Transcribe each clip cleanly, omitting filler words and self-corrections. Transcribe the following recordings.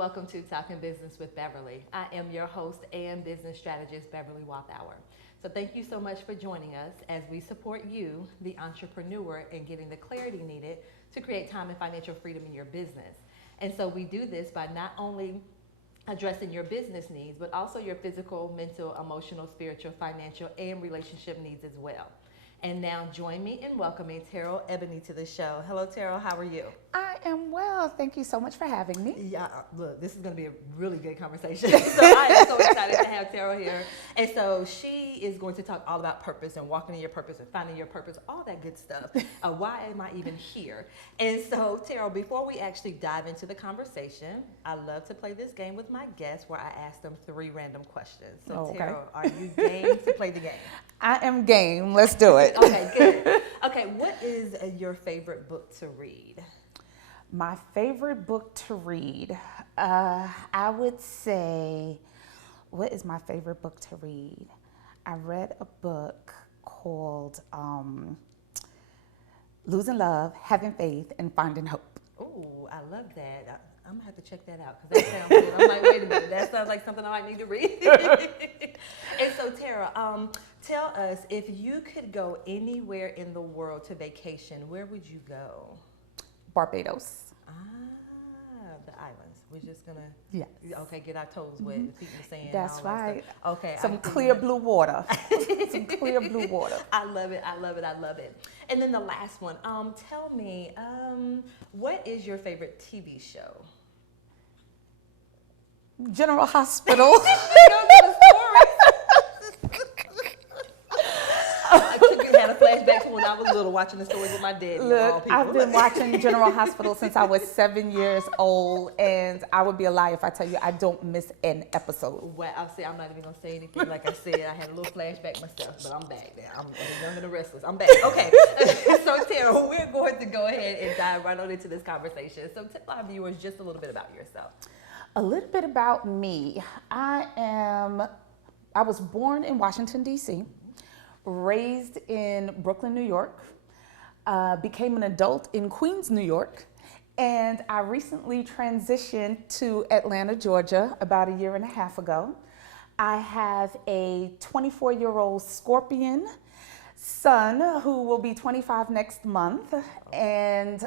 welcome to Talking Business with Beverly. I am your host and business strategist, Beverly Walthour. So thank you so much for joining us as we support you, the entrepreneur, in getting the clarity needed to create time and financial freedom in your business. And so we do this by not only addressing your business needs, but also your physical, mental, emotional, spiritual, financial, and relationship needs as well. And now join me in welcoming Terrell Ebony to the show. Hello, Terrell. How are you? I am well. Thank you so much for having me. Yeah, look, this is going to be a really good conversation. So I am so excited to have Terrell here. And so she is going to talk all about purpose and walking in your purpose and finding your purpose, all that good stuff. Why am I even here? And so, Terrell, before we actually dive into the conversation, I love to play this game with my guests where I ask them 3 random questions. So, Okay. Terrell, are you game to play the game? I am game. Let's do it. Okay, good. Okay, what is your favorite book to read? My favorite book to read, I would say, what is my favorite book to read? I read a book called Losing Love, Having Faith, and Finding Hope. Oh, I love that. I'm going to have to check that out because that sounds good. I'm like, wait a minute, that sounds like something I might need to read. And so, Tara, tell us, if you could go anywhere in the world to vacation, where would you go? Barbados. The islands. We're just going to, Yes. okay, get our toes wet and feet in the sand. That's and all that right. stuff. Okay. Some clear blue water. Some clear blue water. I love it. I love it. I love it. And then the last one, tell me, what is your favorite TV show? General Hospital. I took you had a flashback to when I was little watching the stories with my dad. Look, I've been watching General Hospital since I was 7 years old, and I would be a lie if I tell you I don't miss an episode. Well, I'll say I'm not even gonna say anything. Like I said, I had a little flashback myself, but I'm back now. I'm young and the restless. I'm back. Okay. So Tara, we're going to go ahead and dive right on into this conversation. So tell our viewers just a little bit about yourself. A little bit about me. I was born in Washington, D.C., raised in Brooklyn, New York, became an adult in Queens, New York, and I recently transitioned to Atlanta, Georgia about 1.5 years ago. I have a 24-year-old Scorpion son who will be 25 next month, and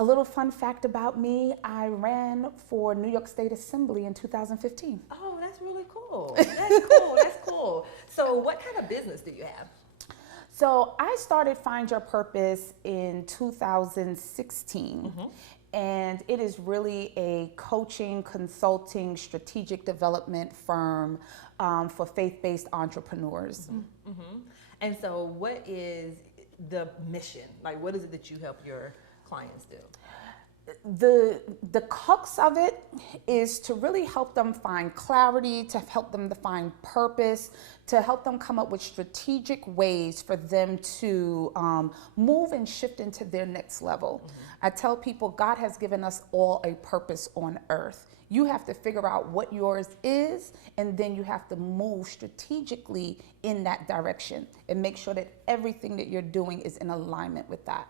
a little fun fact about me, I ran for New York State Assembly in 2015. Oh, that's really cool. That's cool. That's cool. So what kind of business do you have? So I started Find Your Purpose in 2016. And it is really a coaching, consulting, strategic development firm for faith-based entrepreneurs. And so what is the mission? Like, what is it that you help your clients do? The crux of it is to really help them find clarity, to help them to find purpose, to help them come up with strategic ways for them to move and shift into their next level. I tell people God has given us all a purpose on earth. You have to figure out what yours is, and then you have to move strategically in that direction and make sure that everything that you're doing is in alignment with that.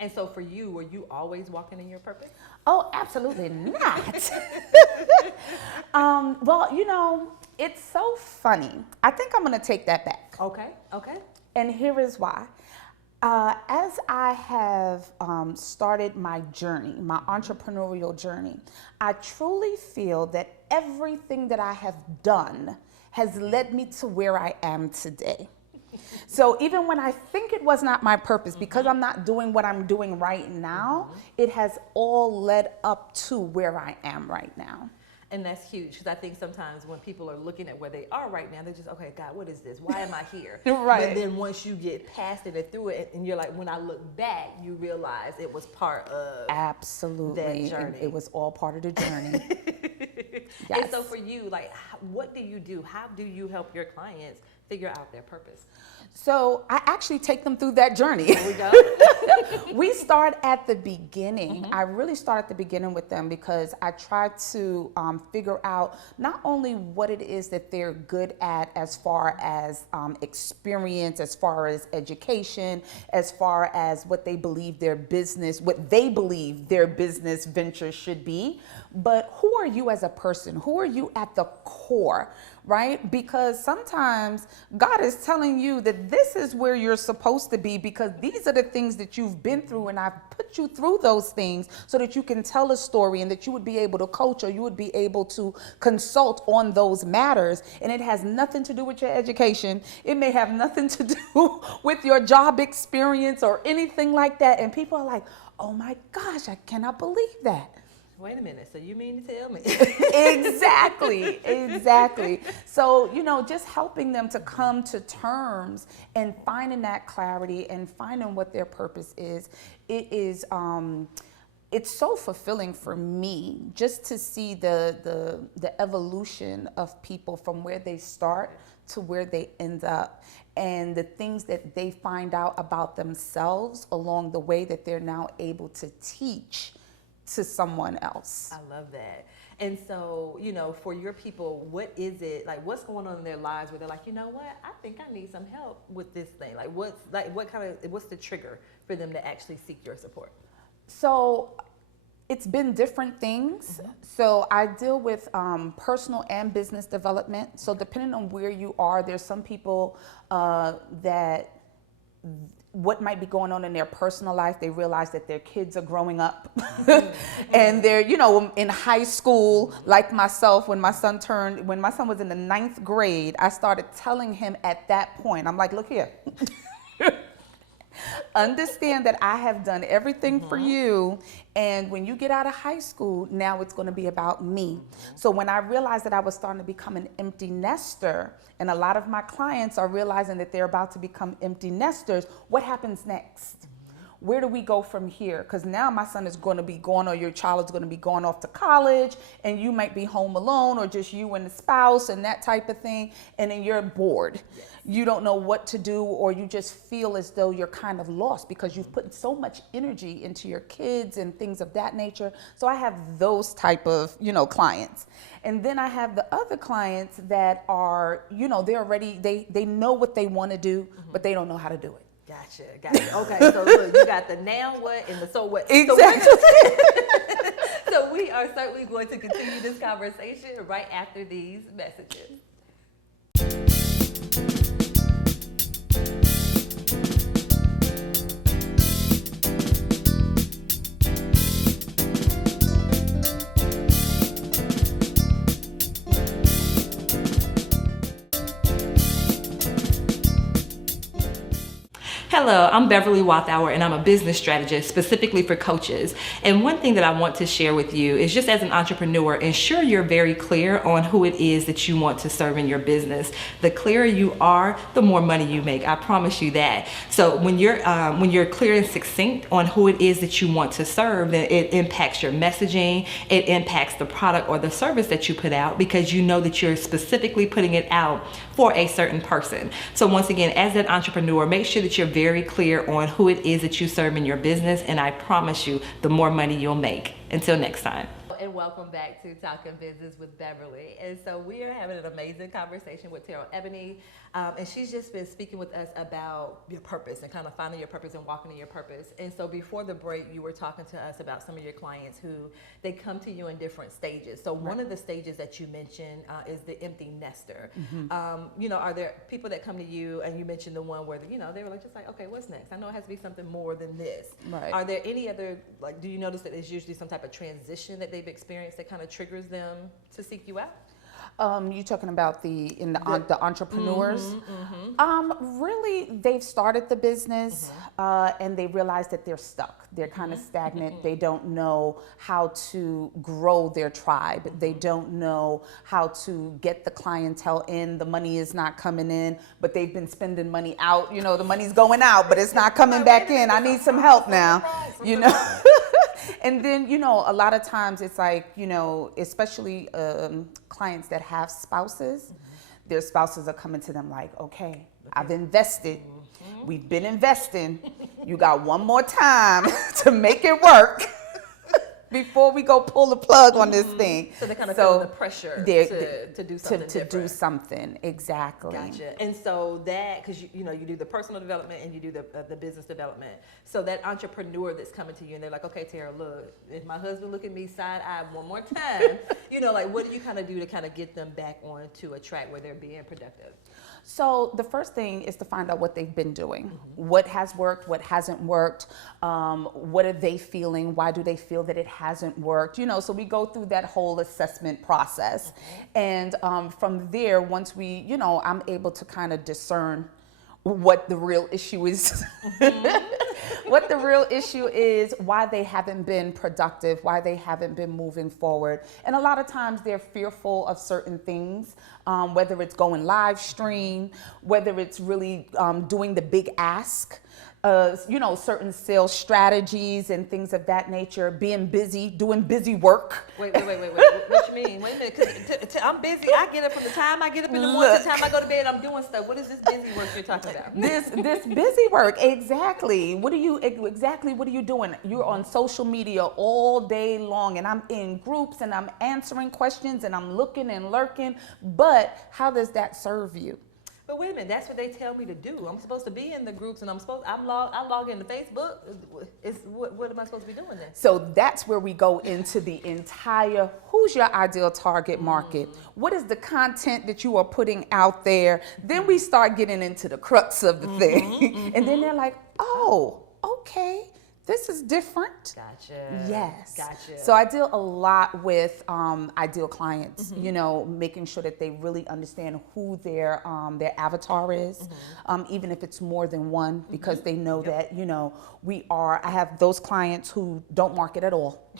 And so for you, were you always walking in your purpose? Oh, absolutely not. Well, you know, it's so funny. I think I'm going to take that back. Okay. And here is why. As I have started my journey, my entrepreneurial journey, I truly feel that everything that I have done has led me to where I am today. So even when I think it was not my purpose, because I'm not doing what I'm doing right now, it has all led up to where I am right now. And that's huge, because I think sometimes when people are looking at where they are right now, they're just, okay, God, what is this? Why am I here? Right. But then once you get past it and through it, and you're like, when I look back, you realize it was part of Absolutely. that journey. It was all part of the journey. And so for you, like, what do you do? How do you help your clients figure out their purpose? So I actually take them through that journey. There we go. We start at the beginning. I really start at the beginning with them because I try to figure out not only what it is that they're good at as far as experience, as far as education, as far as what they believe their business venture should be, but who are you as a person? Who are you at the core? Right? Because sometimes God is telling you that this is where you're supposed to be because these are the things that you've been through, and I've put you through those things so that you can tell a story and that you would be able to coach or you would be able to consult on those matters. And it has nothing to do with your education. It may have nothing to do with your job experience or anything like that. And people are like, oh my gosh, I cannot believe that. Wait a minute, so you mean to tell me? Exactly. So, just helping them to come to terms and finding that clarity and finding what their purpose is, it's so fulfilling for me just to see the evolution of people from where they start to where they end up, and the things that they find out about themselves along the way that they're now able to teach to someone else. I love that. And so, for your people, what is it, like, what's going on in their lives where they're like, you know what, I think I need some help with this thing? Like, what's the trigger for them to actually seek your support? So it's been different things. So I deal with personal and business development. So depending on where you are, there's some people that what might be going on in their personal life, they realize that their kids are growing up and they're, in high school, like myself. When my son was in the 9th grade, I started telling him at that point, I'm like, look here, understand that I have done everything for you. And when you get out of high school, now it's going to be about me. So when I realized that I was starting to become an empty nester, and a lot of my clients are realizing that they're about to become empty nesters, what happens next? Where do we go from here? Because now my son is going to be going, or your child is going to be going off to college, and you might be home alone, or just you and the spouse and that type of thing, and then you're bored. Yes. You don't know what to do, or you just feel as though you're kind of lost because you've put so much energy into your kids and things of that nature. So I have those type of, clients. And then I have the other clients that are, they're already, they know what they want to do, but they don't know how to do it. Gotcha. Okay, so look, you got the now what and the so what. Exactly. So we are certainly going to continue this conversation right after these messages. Hello, I'm Beverly Walthour, and I'm a business strategist specifically for coaches. And one thing that I want to share with you is, just as an entrepreneur, ensure you're very clear on who it is that you want to serve in your business. The clearer you are, the more money you make. I promise you that. So when you're clear and succinct on who it is that you want to serve, then it impacts your messaging. It impacts the product or the service that you put out, because you know that you're specifically putting it out for a certain person. So once again, as an entrepreneur, make sure that you're very clear on who it is that you serve in your business, and I promise you, the more money you'll make. Until next time. And welcome back to Talking Business with Beverly. And so we are having an amazing conversation with Terrell Ebony, and she's just been speaking with us about your purpose and kind of finding your purpose and walking in your purpose. And so before the break, you were talking to us about some of your clients who they come to you in different stages. So one of the stages that you mentioned is the empty nester. Are there people that come to you, and you mentioned the one where they were just like, okay, what's next? I know it has to be something more than this. Right. Are there any other, do you notice that there's usually some type of transition that they've experienced that kind of triggers them to seek you out? You talking about the entrepreneurs? Really, they've started the business and they realize that they're stuck. They're kind of stagnant. They don't know how to grow their tribe. They don't know how to get the clientele in. The money is not coming in, but they've been spending money out. The money's going out, but it's not coming back in. I need some help now, And then, a lot of times it's like, especially clients that have spouses, their spouses are coming to them like, okay, I've invested. We've been investing. You got one more time to make it work before we go pull the plug on this thing. So they kind of feel the pressure to do something to different. do something, exactly. Gotcha. And so that, because you do the personal development and you do the business development. So that entrepreneur that's coming to you and they're like, okay, Tara, look, if my husband look at me side eye one more time, like what do you kind of do to kind of get them back on to a track where they're being productive? So the first thing is to find out what they've been doing, what has worked, what hasn't worked, what are they feeling, why do they feel that it hasn't worked, so we go through that whole assessment process. And from there, once we, I'm able to kind of discern what the real issue is, what the real issue is, why they haven't been productive, why they haven't been moving forward. And a lot of times they're fearful of certain things, whether it's going live stream, whether it's really doing the big ask, certain sales strategies and things of that nature, being busy, doing busy work. Wait. What you mean? Wait a minute, because I'm busy. I get up from the time I get up in the morning to the time I go to bed, I'm doing stuff. What is this busy work you're talking about? This busy work, exactly. What are you doing? You're on social media all day long, and I'm in groups, and I'm answering questions, and I'm looking and lurking, but how does that serve you? But wait a minute, that's what they tell me to do. I'm supposed to be in the groups, and I log into Facebook. What am I supposed to be doing then? So that's where we go into the entire, who's your ideal target market? What is the content that you are putting out there? Then we start getting into the crux of the thing. And then they're like, oh, okay. This is different. Gotcha. Yes. Gotcha. So I deal a lot with ideal clients, making sure that they really understand who their avatar is, even if it's more than one, because they know that, I have those clients who don't market at all.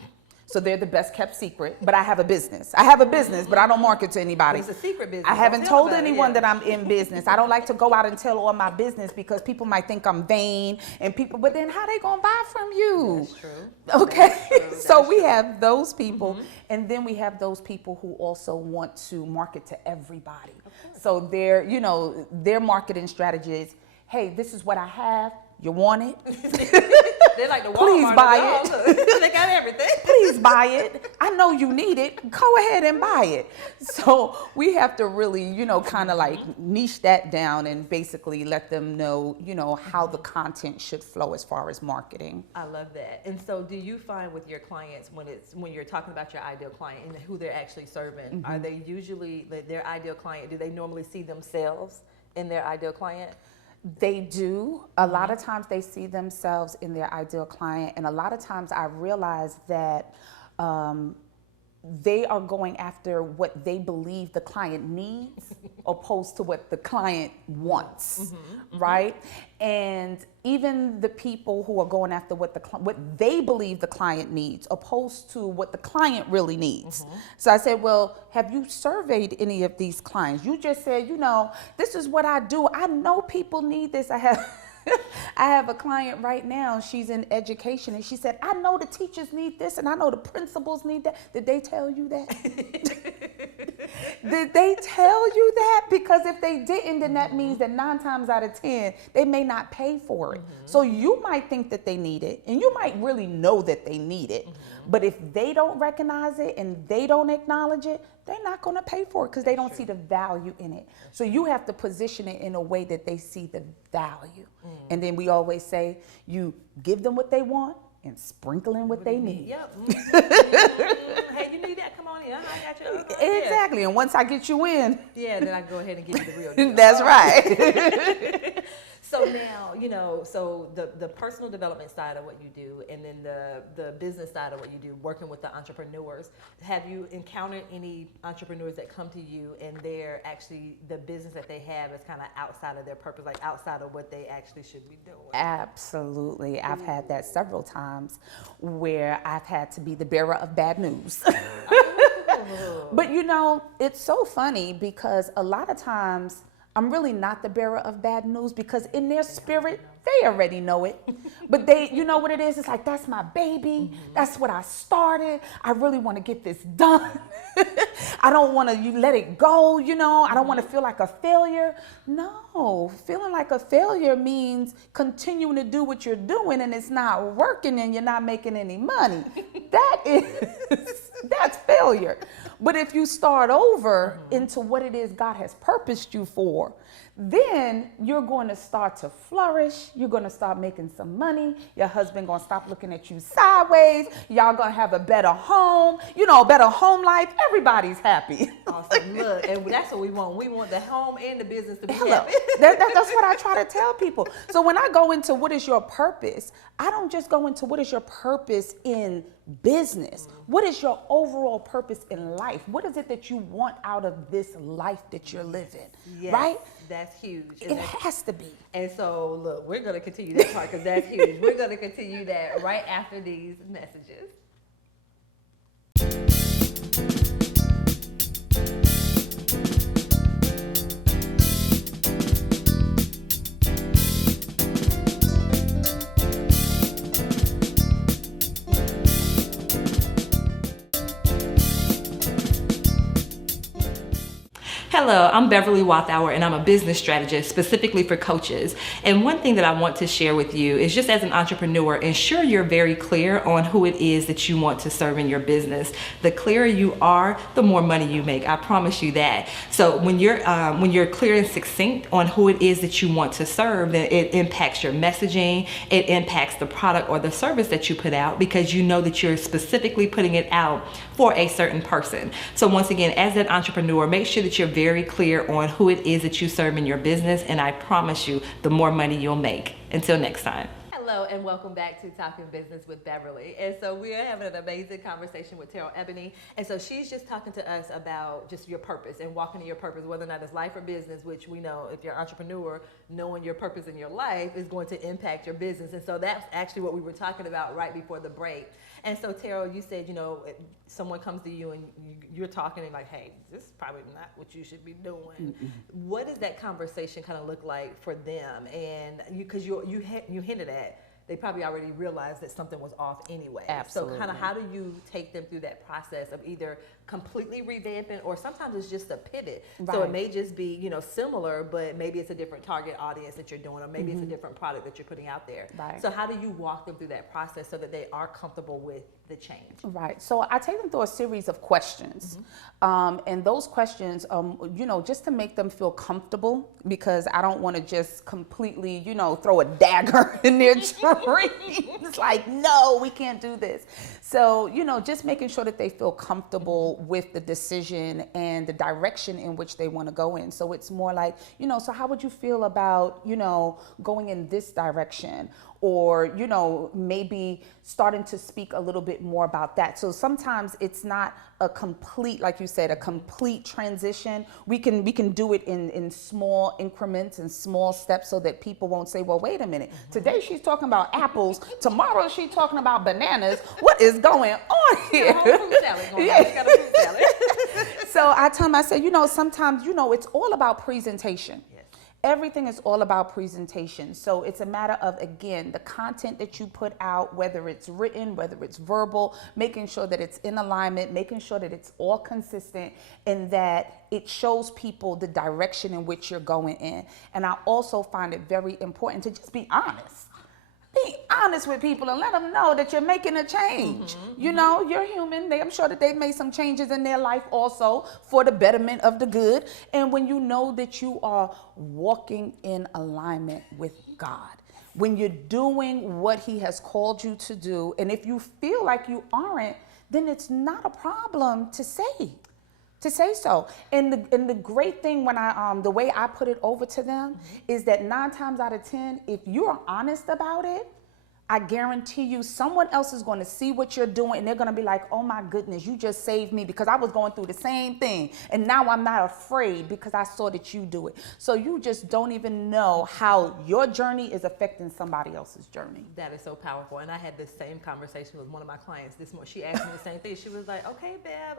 So they're the best kept secret, but I have a business. But I don't market to anybody. It's a secret business. I haven't told anyone that I'm in business. I don't like to go out and tell all my business because people might think I'm vain but then how they gonna buy from you? That's true. Okay. That's So true. we have those people, and then we have those people who also want to market to everybody. So their marketing strategy is, hey, this is what I have. You want it? They're like the Walmart. Please buy it. They got everything. Please buy it. I know you need it. Go ahead and buy it. So we have to really, kind of like niche that down and basically let them know, how the content should flow as far as marketing. I love that. And so do you find with your clients when you're talking about your ideal client and who they're actually serving, are they usually their ideal client, do they normally see themselves in their ideal client? They do. A lot of times they see themselves in their ideal client. And a lot of times I realize that they are going after what they believe the client needs opposed to what the client wants, right? And even the people who are going after what they believe the client needs opposed to what the client really needs. So I said, well, have you surveyed any of these clients? You just said, this is what I do. I know people need this. I have a client right now, she's in education, and she said, I know the teachers need this and I know the principals need that. Did they tell you that? Did they tell you that? Because if they didn't, then that means that 9 times out of 10, they may not pay for it. So you might think that they need it, and you might really know that they need it. But if they don't recognize it and they don't acknowledge it, they're not going to pay for it because they don't see the value in it. So you have to position it in a way that they see the value. And then we always say, you give them what they want and sprinkle in what they need. Yep. Hey, you need that? Come on in. I got you. Exactly. And once I get you in. Yeah, then I go ahead and give you the real deal. That's right. So now, so the personal development side of what you do and then the business side of what you do, working with the entrepreneurs, have you encountered any entrepreneurs that come to you and they're actually, the business that they have is kind of outside of their purpose, like outside of what they actually should be doing? Absolutely. I've had that several times where I've had to be the bearer of bad news. But it's so funny because a lot of times I'm really not the bearer of bad news because in their spirit, They already know it. But they, you know what it is? It's like, that's my baby. That's what I started. I really want to get this done. I don't want to let it go, you know. I don't want to feel like a failure. No, feeling like a failure means continuing to do what you're doing and it's not working and you're not making any money. That's failure. But if you start over into what it is God has purposed you for, then you're going to start to flourish. You're going to start making some money. Your husband going to stop looking at you sideways. Y'all going to have a better home, you know, better home life. Everybody's happy. Awesome. Look, and that's what we want. We want the home and the business to be happy. That's what I try to tell people. So when I go into what is your purpose, I don't just go into what is your purpose in business. What is your overall purpose in life? What is it that you want out of this life that you're living? Yes, right? That's huge. It has to be. And so, look, we're going to continue that part because that's huge. We're going to continue that right after these messages. Hello, I'm Beverly Walthour, and I'm a business strategist specifically for coaches. And one thing that I want to share with you is just as an entrepreneur, ensure you're very clear on who it is that you want to serve in your business. The clearer you are, the more money you make. I promise you that. So when you're clear and succinct on who it is that you want to serve, then it impacts your messaging. It impacts the product or the service that you put out because you know that you're specifically putting it out for a certain person. So once again, as an entrepreneur, make sure that you're very clear on who it is that you serve in your business, and I promise you, the more money you'll make. Until next time. Hello and welcome back to Talking Business with Beverly. And so we are having an amazing conversation with Terrell Ebony. And so she's just talking to us about just your purpose and walking in your purpose, whether or not it's life or business, which we know if you're an entrepreneur, knowing your purpose in your life is going to impact your business. And so that's actually what we were talking about right before the break. And so Terrell, you said, you know, someone comes to you and you're talking and like, hey, this is probably not what you should be doing. Mm-mm. What does that conversation kind of look like for them? And because you hinted at, they probably already realized that something was off anyway. Absolutely. So kind of how do you take them through that process of either completely revamping, or sometimes it's just a pivot. Right. So it may just be, you know, similar, but maybe it's a different target audience that you're doing, or maybe it's a different product that you're putting out there. Right. So how do you walk them through that process so that they are comfortable with the change? Right. So I take them through a series of questions. And those questions, you know, just to make them feel comfortable, because I don't want to just completely, you know, throw a dagger in their dreams. Like, no, we can't do this. So, you know, just making sure that they feel comfortable with the decision and the direction in which they want to go in. So it's more like, you know, so how would you feel about, you know, going in this direction? Or, you know, maybe starting to speak a little bit more about that. So sometimes it's not a complete, like you said, a complete transition. We can do it in small increments and small steps so that people won't say, well, wait a minute, today she's talking about apples, tomorrow she's talking about bananas. What is going on here? So I tell them, I say, you know, sometimes, you know, it's all about presentation. Everything is all about presentation. So it's a matter of, again, the content that you put out, whether it's written, whether it's verbal, making sure that it's in alignment, making sure that it's all consistent, and that it shows people the direction in which you're going in. And I also find it very important to just be honest. Be honest with people and let them know that you're making a change. You know, you're human. I'm sure that they've made some changes in their life also for the betterment of the good. And when you know that you are walking in alignment with God, when you're doing what He has called you to do, and if you feel like you aren't, then it's not a problem to say so. And the great thing when the way I put it over to them is that 9 times out of 10, if you're honest about it, I guarantee you someone else is going to see what you're doing and they're going to be like, oh my goodness, you just saved me because I was going through the same thing. And now I'm not afraid because I saw that you do it. So you just don't even know how your journey is affecting somebody else's journey. That is so powerful. And I had this same conversation with one of my clients this morning. She asked me the same thing. She was like, okay, Bev,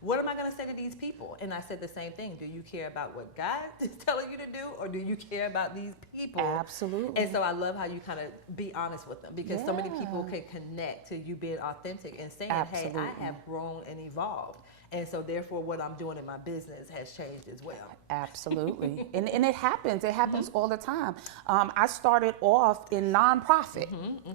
what am I going to say to these people? And I said the same thing. Do you care about what God is telling you to do, or do you care about these people? Absolutely. And so I love how you kind of be honest with them, because so many people can connect to you being authentic and saying, hey, I have grown and evolved. And so therefore what I'm doing in my business has changed as well. Absolutely. and it happens. It happens all the time. I started off in nonprofit.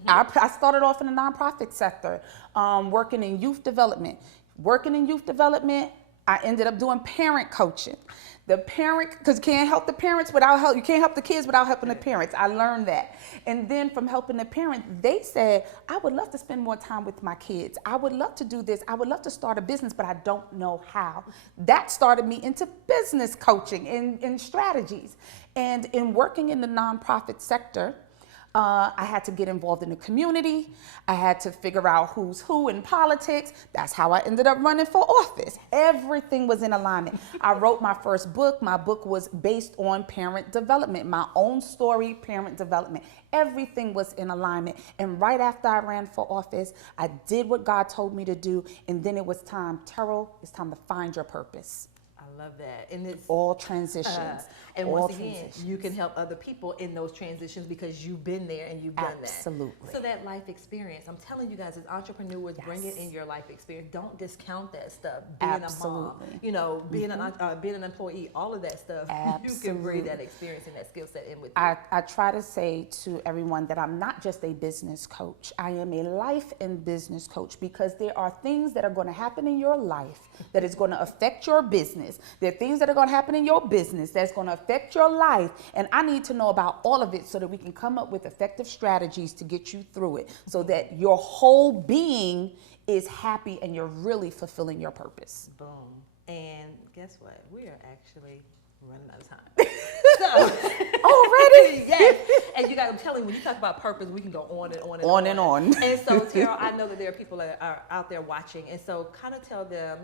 I started off in the nonprofit sector, working in youth development. Working in youth development, I ended up doing parent coaching. The parent, because you can't help the parents without help. You can't help the kids without helping the parents. I learned that. And then from helping the parents, they said, I would love to spend more time with my kids. I would love to do this. I would love to start a business, but I don't know how. That started me into business coaching and strategies. And in working in the nonprofit sector, I had to get involved in the community. I had to figure out who's who in politics. That's how I ended up running for office. Everything was in alignment. I wrote my first book. My book was based on parent development, my own story, parent development. Everything was in alignment. And right after I ran for office, I did what God told me to do. And then it was time, Terrell, it's time to find your purpose. I love that. And it's all transitions. And once again, you can help other people in those transitions because you've been there and you've done that. Absolutely. So that life experience, I'm telling you guys, as entrepreneurs, bring it in your life experience. Don't discount that stuff. Being a mom, being an employee, all of that stuff. Absolutely. You can bring that experience and that skill set in with you. I try to say to everyone that I'm not just a business coach. I am a life and business coach, because there are things that are going to happen in your life that is going to affect your business. There are things that are going to happen in your business that's going to affect your life. And I need to know about all of it so that we can come up with effective strategies to get you through it, so that your whole being is happy and you're really fulfilling your purpose. Boom. And guess what? We are actually running out of time. So, already? Yes. And you guys, I'm telling you, when you talk about purpose, we can go on and on and on. And on. And so, Terrell, I know that there are people that are out there watching. And so kind of tell them,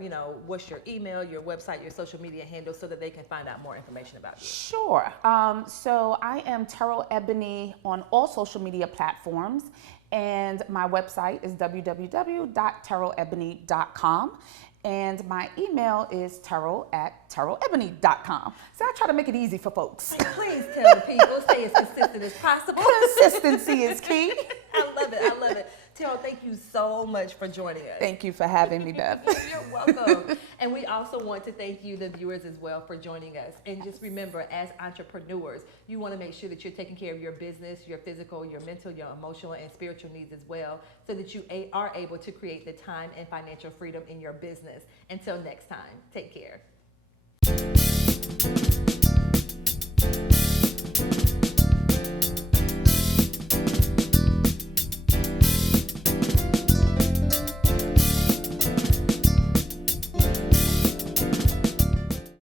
what's your email, your website, your social media handle, so that they can find out more information about you. Sure. So I am Terrell Ebony on all social media platforms. And my website is www.terrellebony.com. And my email is terrell@terrellebony.com. So I try to make it easy for folks. Please tell the people, stay as consistent as possible. Consistency is key. I love it. I love it. Terrell, thank you so much for joining us. Thank you for having me, Bev. You're welcome. And we also want to thank you, the viewers, as well, for joining us. And just remember, as entrepreneurs, you want to make sure that you're taking care of your business, your physical, your mental, your emotional, and spiritual needs as well, so that you are able to create the time and financial freedom in your business. Until next time, take care.